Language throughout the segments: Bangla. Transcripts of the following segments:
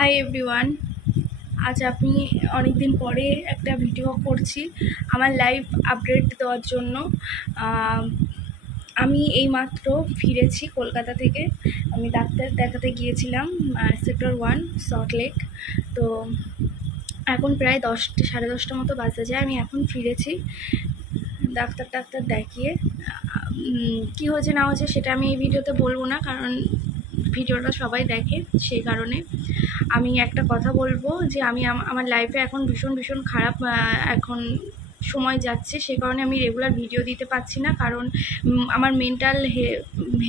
হাই এভরিওয়ান, আজ আমি অনেক দিন পরে একটা ভিডিও করছি আমার লাইভ আপডেট দেওয়ার জন্য। আমি এইমাত্র ফিরেছি কলকাতা থেকে। আমি ডাক্তার দেখাতে গিয়েছিলাম সেক্টর 1 সল্টলেক। তো এখন প্রায় 10-10:30 মতো বাজে যায়। আমি এখন ফিরেছি ডাক্তার দেখিয়ে। কী হয়েছে না হয়েছে সেটা আমি এই ভিডিওতে বলবো না, কারণ ভিডিওটা সবাই দেখে। সেই কারণে আমি একটা কথা বলবো যে আমি আমার লাইফে এখন ভীষণ খারাপ এখন সময় যাচ্ছে। সেই কারণে আমি রেগুলার ভিডিও দিতে পারছি না, কারণ আমার মেন্টাল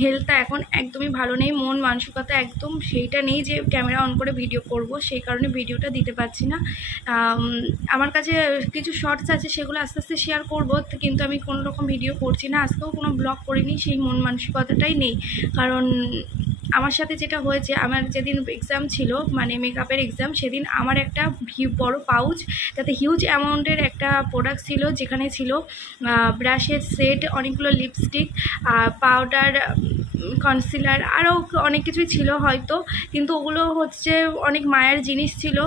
হেলথটা এখন একদমই ভালো নেই। মন মানসিকতা একদম সেইটা নেই যে ক্যামেরা অন করে ভিডিও করব। সেই কারণে ভিডিওটা দিতে পারছি না। আমার কাছে কিছু শর্টস আছে, সেগুলো আস্তে আস্তে শেয়ার করবো, কিন্তু আমি কোনো রকম ভিডিও করছি না। আজকেও কোনো ব্লগ করিনি, সেই মন মানসিকতাটাই নেই। কারণ আমার সাথে যেটা হয়েছে, আমার যেদিন এক্সাম ছিল, মানে মেকআপের এক্সাম, সেদিন আমার একটা বড় পাউচ, তাতে হিউজ অ্যামাউন্টের একটা প্রোডাক্ট ছিল, যেখানে ছিল ব্রাশের সেট, অনেকগুলো লিপস্টিক, পাউডার, কনসিলার, আরও অনেক কিছুই ছিল হয়তো। কিন্তু ওগুলো হচ্ছে অনেক মায়ের জিনিস ছিল,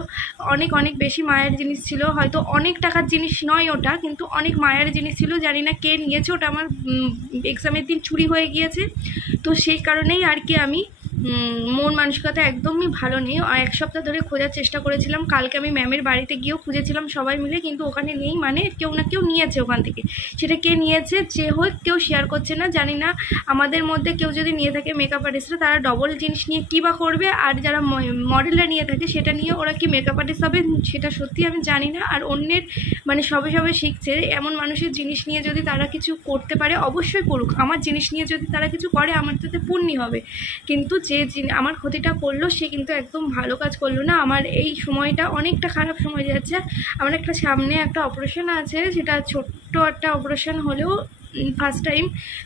অনেক বেশি মায়ের জিনিস ছিল। হয়তো অনেক টাকার জিনিস নয় ওটা, কিন্তু অনেক মায়ের জিনিস ছিল। জানি না কে নিয়েছে, ওটা আমার এক্সামের দিন চুরি হয়ে গিয়েছে। তো সেই কারণেই আর কি আমি মন মানসিকতা একদমই ভালো নেই। আর এক সপ্তাহ ধরে খোঁজার চেষ্টা করেছিলাম। কালকে আমি ম্যামের বাড়িতে গিয়েও খুঁজেছিলাম সবাই মিলে, কিন্তু ওখানে নেই। মানে কেউ না কেউ নিয়েছে ওখান থেকে। সেটা কে নিয়েছে, যে হোক, কেউ শেয়ার করছে না। জানি না আমাদের মধ্যে কেউ যদি নিয়ে থাকে মেকআপ আর্টিস্টরা, তারা ডবল জিনিস নিয়ে কী বা করবে, আর যারা মডেলরা নিয়ে থাকে সেটা নিয়ে ওরা কি মেকআপ আর্টিস্ট হবে, সেটা সত্যি আমি জানি না। আর অন্যের মানে সবে শিখছে, এমন মানুষের জিনিস নিয়ে যদি তারা কিছু করতে পারে অবশ্যই করুক। আমার জিনিস নিয়ে যদি তারা কিছু করে, আমার তাতে পুণ্যি হবে। কিন্তু যে আমার ক্ষতিটা করলো, সে কিন্তু একদম ভালো কাজ করলো না। আমার এই সময়টা অনেকটা খারাপ সময় যাচ্ছে। আমার একটা সামনে একটা অপারেশন আছে, সেটা ছোট্ট একটা অপারেশন হলেও ফার্স্ট টাইম।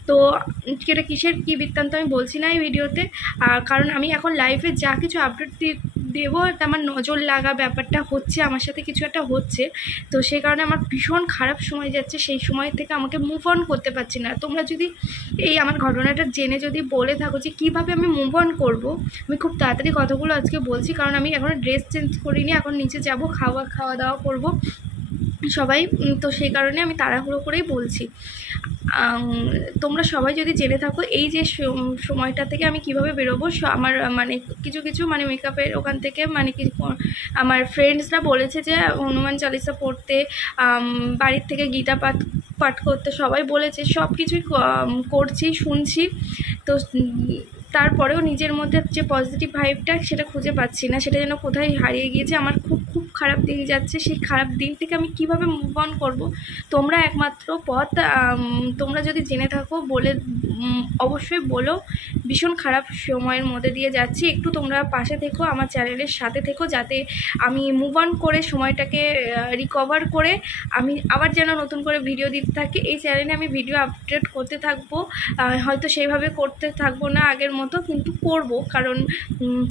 তো সেটা কিসের কী বৃত্তান্ত আমি বলছি না এই ভিডিওতে, কারণ আমি এখন লাইফে যা কিছু আপডেট দেবো, আমার নজর লাগা ব্যাপারটা হচ্ছে, আমার সাথে কিছু একটা হচ্ছে। তো সেই কারণে আমার ভীষণ খারাপ সময় যাচ্ছে। সেই সময় থেকে আমাকে মুভ অন করতে পারছি না। তোমরা যদি এই আমার ঘটনাটা জেনে যদি বলে থাকো যে কীভাবে আমি মুভ অন করবো, আমি খুব তাড়াতাড়ি কথাগুলো আজকে বলছি, কারণ আমি এখনও ড্রেস চেঞ্জ করিনি। এখন নিচে যাব, খাওয়া দাওয়া করবো সবাই। তো সেই কারণে আমি তাড়াহুড়ো করেই বলছি। তোমরা সবাই যদি জেনে থাকো এই যে সময়টা থেকে আমি কিভাবে বেরোবো। আমার মানে কিছু মানে মেকআপের ওখান থেকে মানে কিছু আমার ফ্রেন্ডসরা বলেছে যে হনুমান চালিসা পড়তে, বাড়ির থেকে গীতা পাঠ করতে সবাই বলেছে। সব কিছুই করছি, শুনছি। তো তারপরেও নিজের মধ্যে যে পজিটিভ ভাইবটা, সেটা খুঁজে পাচ্ছি না। সেটা যেন কোথায় হারিয়ে গিয়েছে। আমার খুব খারাপ দিন যাচ্ছে। সেই খারাপ দিন থেকে আমি কিভাবে মুভ অন করবো, তোমরা একমাত্র পথ। তোমরা যদি জেনে থাকো বলে অবশ্যই বলো। ভীষণ খারাপ সময়ের মধ্যে দিয়ে যাচ্ছি। একটু তোমরা পাশে থেকো, আমার চ্যানেলের সাথে থেকো, যাতে আমি মুভ অন করে সময়টাকে রিকভার করে আমি আবার যেন নতুন করে ভিডিও দিতে থাকি। এই চ্যানেলে আমি ভিডিও আপডেট করতে থাকবো। হয়তো সেইভাবে করতে থাকবো না আগের মতো, কিন্তু করব, কারণ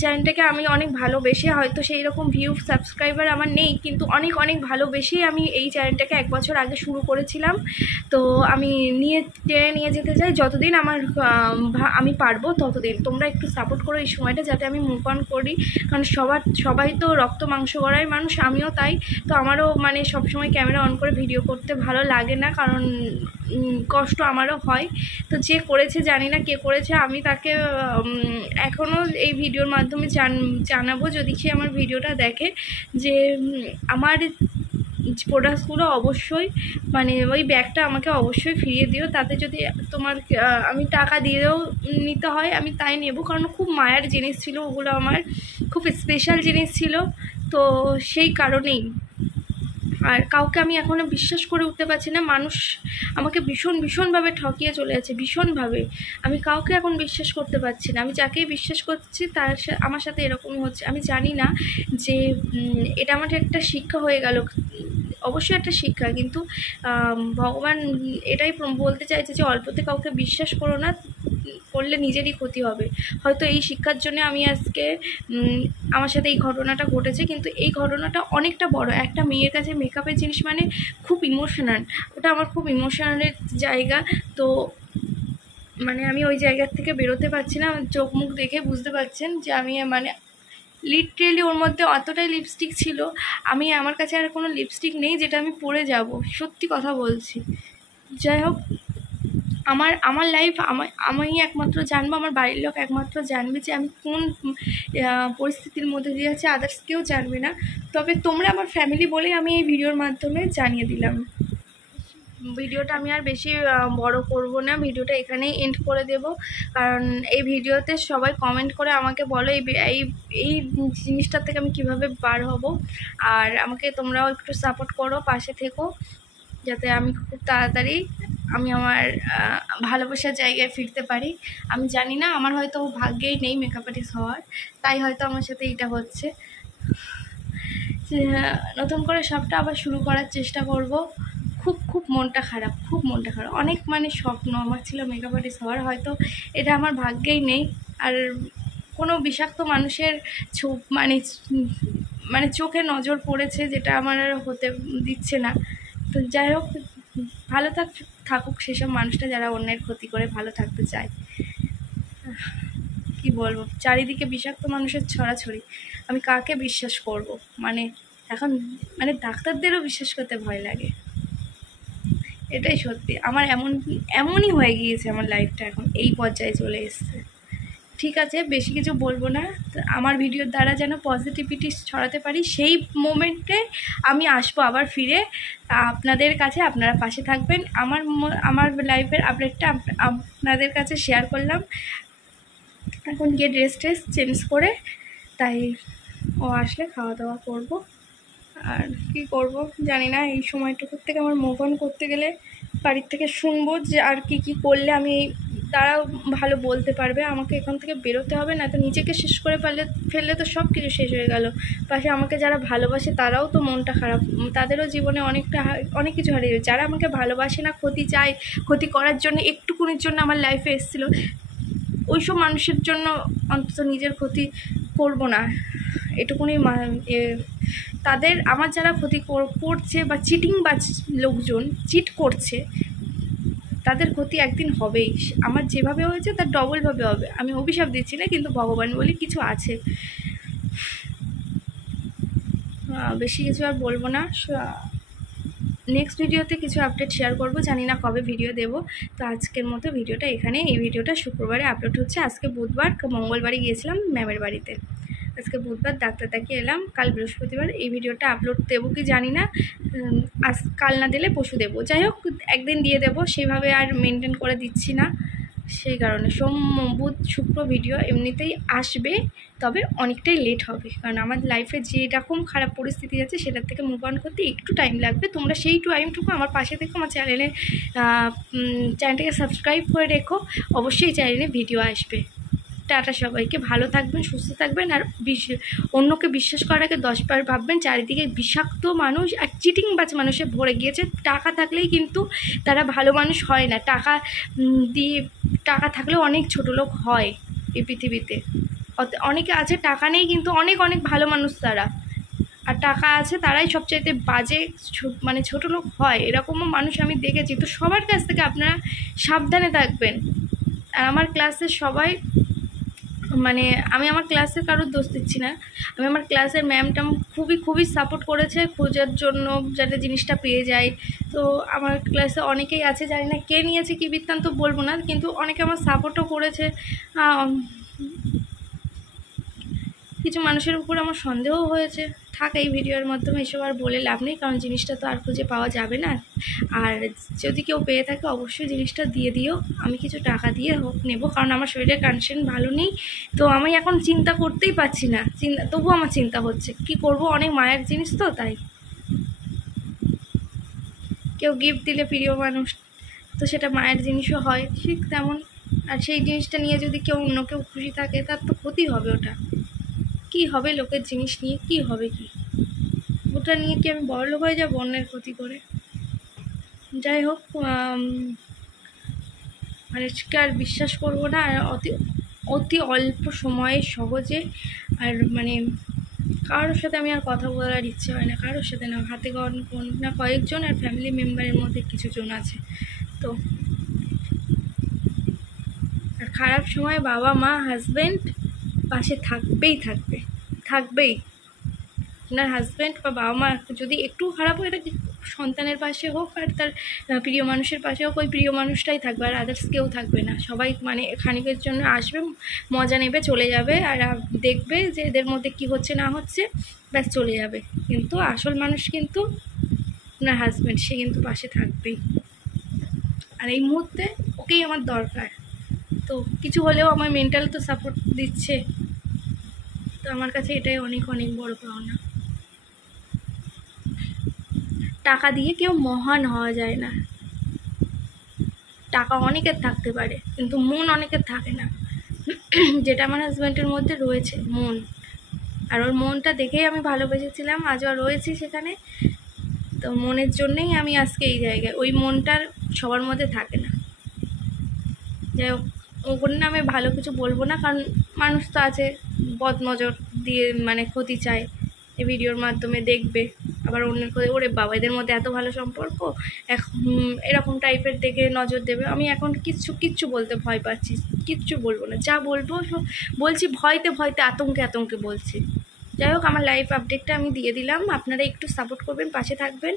চ্যানেলটাকে আমি অনেক ভালোবেসে, হয়তো সেই রকম ভিউ সাবস্ক্রাইবার আমার নেই, কিন্তু অনেক ভালোবেসেই আমি এই চ্যানেলটাকে 1 বছর আগে শুরু করেছিলাম। তো আমি নিয়ে যেতে চাই যতদিন আমি পারবো ততদিন। তোমরা একটু সাপোর্ট করো এই সময়টা, যাতে আমি মুভ অন করি। কারণ সবাই তো রক্ত মাংস গড়াই মানুষ, আমিও তাই। তো আমারও মানে সবসময় ক্যামেরা অন করে ভিডিও করতে ভালো লাগে না, কারণ কষ্ট আমারও হয়। তো যে করেছে, জানি না কে করেছে, আমি তাকে এখনও এই ভিডিওর মাধ্যমে জানাবো, যদি সে আমার ভিডিওটা দেখে, যে আমার প্রোডাক্টসগুলো অবশ্যই মানে ওই ব্যাগটা আমাকে অবশ্যই ফিরিয়ে দিও। তাতে যদি তোমার আমি টাকা দিয়েও নিতে হয়, আমি তাই নেব, কারণ খুব মায়ের জিনিস ছিল ওগুলো, আমার খুব স্পেশাল জিনিস ছিল। তো সেই কারণেই। আর কাউকে আমি এখনও বিশ্বাস করে উঠতে পারছি না। মানুষ আমাকে ভীষণভাবে ঠকিয়ে চলে যাচ্ছে, ভীষণভাবে। আমি কাউকে এখন বিশ্বাস করতে পারছি না। আমি যাকেই বিশ্বাস করছি তার আমার সাথে এরকমই হচ্ছে। আমি জানি না যে এটা আমার একটা শিক্ষা হয়ে গেল, অবশ্যই একটা শিক্ষা, কিন্তু ভগবান এটাই বলতে চাইছে যে অল্পতে কাউকে বিশ্বাস করো না, করলে নিজেরই ক্ষতি হবে। হয়তো এই শিক্ষার জন্য আমি আজকে আমার সাথে এই ঘটনাটা ঘটেছে, কিন্তু এই ঘটনাটা অনেকটা বড়। একটা মেয়ের কাছে মেকআপের জিনিস মানে খুব ইমোশনাল, ওটা আমার খুব ইমোশনালের জায়গা। তো মানে আমি ওই জায়গার থেকে বেরোতে পারছি না। চোখ মুখ দেখে বুঝতে পারছেন যে আমি মানে লিটারেলি ওর মধ্যে অতটাই লিপস্টিক ছিল, আমার কাছে আর কোনো লিপস্টিক নেই যেটা আমি পরে যাব, সত্যি কথা বলছি। যাই হোক, আমার আমার লাইফ আমি একমাত্র জানবো, আমার বাড়ির লোক একমাত্র জানবে যে আমি কোন পরিস্থিতির মধ্যে দিয়ে আছি, আদার্স কেউ জানবে না। তবে তোমরা আমার ফ্যামিলি বলেই আমি এই ভিডিওর মাধ্যমে জানিয়ে দিলাম। ভিডিওটা আমি আর বেশি বড় করব না, ভিডিওটা এখানেই এন্ড করে দেব। কারণ এই ভিডিওতে সবাই কমেন্ট করে আমাকে বলো এই এই জিনিসটার থেকে আমি কিভাবে বার হব। আর আমাকে তোমরাও একটু সাপোর্ট করো, পাশে থেকো, যাতে আমি খুব তাড়াতাড়ি আমি আমার ভালোবাসার জায়গায় ফিরতে পারি। আমি জানি না, আমার হয়তো ভাগ্যেই নেই মেকআপ আর্টিস্ট হওয়ার, তাই হয়তো আমার সাথে এটা হচ্ছে। নতুন করে সবটা আবার শুরু করার চেষ্টা করব। খুব মনটা খারাপ, খুব মনটা খারাপ। অনেক স্বপ্ন আমার ছিল মেকআপ আর্টিস্ট হওয়ার, হয়তো এটা আমার ভাগ্যেই নেই। আর কোনো বিষাক্ত মানুষের চোখে নজর পড়েছে, যেটা আমার আর হতে দিচ্ছে না। তো যাই হোক, ভালো থাকুক সেসব মানুষটা যারা অন্যের ক্ষতি করে ভালো থাকতে চায়। কি বলবো, চারিদিকে বিষাক্ত মানুষের ছড়াছড়ি, আমি কাকে বিশ্বাস করব? এখন ডাক্তারদেরও বিশ্বাস করতে ভয় লাগে। এটাই সত্যি, আমার এমনই হয়ে গিয়েছে আমার লাইফটা, এখন এই পর্যায়ে চলে এসছে। ঠিক আছে, বেশি কিছু বলবো না। আমার ভিডিওর দ্বারা যেন পজিটিভিটি ছড়াতে পারি, সেই মোমেন্টে আমি আসবো আবার ফিরে আপনাদের কাছে। আপনারা পাশে থাকবেন। আমার লাইফের আপডেটটা আপনাদের কাছে শেয়ার করলাম। এখন গিয়ে ড্রেস চেঞ্জ করে, তাই ও আসলে খাওয়া দাওয়া করব। আর কি করব জানি না, এই সময়টুকুর থেকে আমার মুভ অন করতে গেলে বাড়ির থেকে শুনবো যে আর কি করলে আমি তারা ভালো বলতে পারবে। আমাকে এখান থেকে বেরোতে হবে, না তো নিজেকে শেষ করে ফেললে তো সব কিছু শেষ হয়ে গেল। পাশে আমাকে যারা ভালোবাসে তারাও তো মনটা খারাপ, তাদেরও জীবনে অনেক কিছু হারিয়ে যাবে। যারা আমাকে ভালোবাসে না, ক্ষতি চায়, ক্ষতি করার জন্য একটুকুনির জন্য আমার লাইফে এসেছিলো, ওইসব মানুষের জন্য অন্তত নিজের ক্ষতি করব না, এটুকুনি। আমার যারা ক্ষতি করছে বা লোকজন চিট করছে, তাদের ক্ষতি একদিন হবেই। আমার যেভাবে হয়েছে তার ডবলভাবে হবে। আমি অভিশাপ দিচ্ছি না, কিন্তু ভগবান বলে কিছু আছে। বেশি কিছু আর বলবো না। নেক্সট ভিডিওতে কিছু আপডেট শেয়ার করব, জানি না কবে ভিডিও দেব। তো আজকের মতো ভিডিওটা এখানে। এই ভিডিওটা শুক্রবারে আপলোড হচ্ছে। আজকে বুধবার, মঙ্গলবারে গিয়েছিলাম ম্যামের বাড়িতে, আজকে বুধবার ডাক্তার দেখিয়ে এলাম, কাল বৃহস্পতিবার। এই ভিডিওটা আপলোড দেবো কি জানি না, কাল না দিলে পরশু দেবো। যাই হোক, একদিন দিয়ে দেবো, সেইভাবে আর মেনটেন করে দিচ্ছি না, সেই কারণে সোম বুধ শুক্র ভিডিও এমনিতেই আসবে, তবে অনেকটাই লেট হবে। কারণ আমার লাইফে যেরকম খারাপ পরিস্থিতি আছে সেটার থেকে মুভ অন করতে একটু টাইম লাগবে। তোমরা সেই টাইমটুকু আমার পাশে থেকে আমার চ্যানেলটাকে সাবস্ক্রাইব করে রেখো, অবশ্যই চ্যানেলে ভিডিও আসবে। টাটা সবাইকে, ভালো থাকবেন, সুস্থ থাকবেন। আর অন্যকে বিশ্বাস করার আগে 10 বার ভাববেন। চারিদিকে বিষাক্ত মানুষ আর চিটিংবাজ মানুষে ভরে গিয়েছে। টাকা থাকলেই কিন্তু তারা ভালো মানুষ হয় না। টাকা থাকলেও অনেক ছোটো লোক হয় এই পৃথিবীতে। অনেকে আছে টাকা নেই কিন্তু অনেক ভালো মানুষ তারা, আর টাকা আছে তারাই সবচাইতে বাজে ছোটো লোক হয়। এরকমও মানুষ আমি দেখেছি। তো সবার কাছ থেকে আপনারা সাবধানে থাকবেন। আর আমার ক্লাসের সবাই আমি আমার ক্লাসের কারোর দোষ দিচ্ছি না, আমি আমার ক্লাসের ম্যামটা খুবই সাপোর্ট করেছে খোঁজার জন্য, যাতে জিনিসটা পেয়ে যায়। তো আমার ক্লাসে অনেকেই আছে, জানি না কে নিয়েছে কি বৃত্তান্ত বলবো না, কিন্তু অনেকে আমার সাপোর্টও করেছে। কিছু মানুষের উপর আমার সন্দেহ হয়েছে। থাক, এই ভিডিওর মাধ্যমে এসব আর বলে লাভ নেই, কারণ জিনিসটা তো আর খুঁজে পাওয়া যাবে না। আর যদি কেউ পেয়ে থাকে অবশ্যই জিনিসটা দিয়ে দিও, আমি কিছু টাকা দিয়ে হোক নেবো, কারণ আমার শরীরের কন্ডিশন ভালো নেই। তো আমি এখন চিন্তা করতেই পারছি না, তবুও আমার চিন্তা হচ্ছে কি করব। অনেক মায়ের জিনিস তো, তাই কেউ গিফট দিলে প্রিয় মানুষ তো সেটা মায়ের জিনিসও হয়, ঠিক তেমন। আর সেই জিনিসটা নিয়ে যদি অন্য কেউ খুশি থাকে, তার তো ক্ষতি হবে। ওটা কি হবে, লোকের জিনিস নিয়ে কি হবে, কি ওটা নিয়ে কি আমি বড়লোক হয়ে যাবো অন্যের ক্ষতি করে? যাই হোক, মানুষকে আর বিশ্বাস করবো না। আর অতি অল্প সময়ে সহজে আর কারোর সাথে আমি আর কথা বলার ইচ্ছে হয় না, কারোর সাথে না। হাতে না কয়েকজন, আর ফ্যামিলি মেম্বারের মধ্যে কিছু জন আছে। তো আর খারাপ সময় বাবা মা হাজব্যান্ড পাশে থাকবে। থাকবেই। আপনার হাজব্যান্ড বা বাবা মা যদি একটু খারাপ হয়, এটা সন্তানের পাশে হোক আর তার প্রিয় মানুষের পাশে হোক, ওই প্রিয় মানুষটাই থাকবে, আর আদার্স কেউ থাকবে না। সবাই মানে খানিকের জন্য আসবে, মজা নেবে, চলে যাবে, আর দেখবে যে এদের মধ্যে কি হচ্ছে না হচ্ছে, ব্যাস চলে যাবে। কিন্তু আসল মানুষ কিন্তু আপনার হাজব্যান্ড, সে কিন্তু পাশে থাকবেই। আর এই মুহূর্তে ওকেই আমার দরকার। তো কিছু হলেও আমার মেন্টাল তো সাপোর্ট দিচ্ছে, তো আমার কাছে এটাই অনেক অনেক বড় পাওনা। টাকা দিয়ে কেউ মহান হওয়া যায় না। টাকা অনেকের থাকতে পারে, কিন্তু মন অনেকের থাকে না। যেটা আমার হাজব্যান্ডের মধ্যে রয়েছে, মন। আর ওর মনটা দেখেই আমি ভালোবেসেছিলাম, আজও রয়েছি সেখানে। তো মনের জন্যেই আমি আজকে এই জায়গায়। ওই মনটার সবার মধ্যে থাকে না। যাই হোক, ওর নামে ভালো কিছু বলবো না, কারণ মানুষ তো আছে বদনজর দিয়ে মানে ক্ষতি চায়, এই ভিডিওর মাধ্যমে দেখবে, আবার অন্যের করে ওরে বাবা এদের মধ্যে এত ভালো সম্পর্ক, এখন এরকম টাইপের দেখে নজর দেবে। আমি এখন কিচ্ছু বলতে ভয় পাচ্ছি, কিচ্ছু বলবো না। যা বলবো বলছি ভয়তে আতঙ্কে বলছি। যাই হোক, আমার লাইফ আপডেটটা আমি দিয়ে দিলাম। আপনারা একটু সাপোর্ট করবেন, পাশে থাকবেন,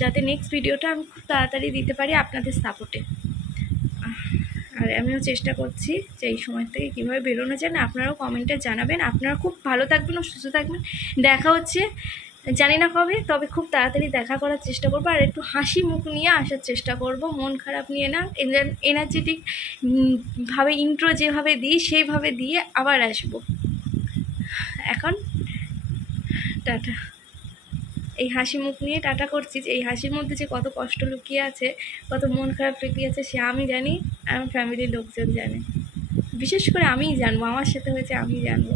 যাতে নেক্সট ভিডিওটা আমি খুব তাড়াতাড়ি দিতে পারি আপনাদের সাপোর্টে। আর আমিও চেষ্টা করছি যে এই সময় থেকে কীভাবে বেরোনো যায় না, আপনারাও কমেন্টে জানাবেন। আপনারা খুব ভালো থাকবেন ও সুস্থ থাকবেন। দেখা হচ্ছে জানি না কবে, তবে খুব তাড়াতাড়ি দেখা করার চেষ্টা করবো। আর একটু হাসি মুখ নিয়ে আসার চেষ্টা করব, মন খারাপ নিয়ে না। এনার্জেটিক ভাবে ইন্ট্রো যেভাবে দিই সেইভাবে দিয়ে আবার আসবো। এখন টাটা। এই হাসি মুখ নিয়ে টাটা করছি। এই হাসির মধ্যে যে কত কষ্ট লুকিয়ে আছে, কত মন খারাপ লুকিয়ে আছে, সে আমি জানি, আমার ফ্যামিলির লোকজন জানে। বিশেষ করে আমিই জানবো, আমার সাথে হয়েছে আমি জানবো।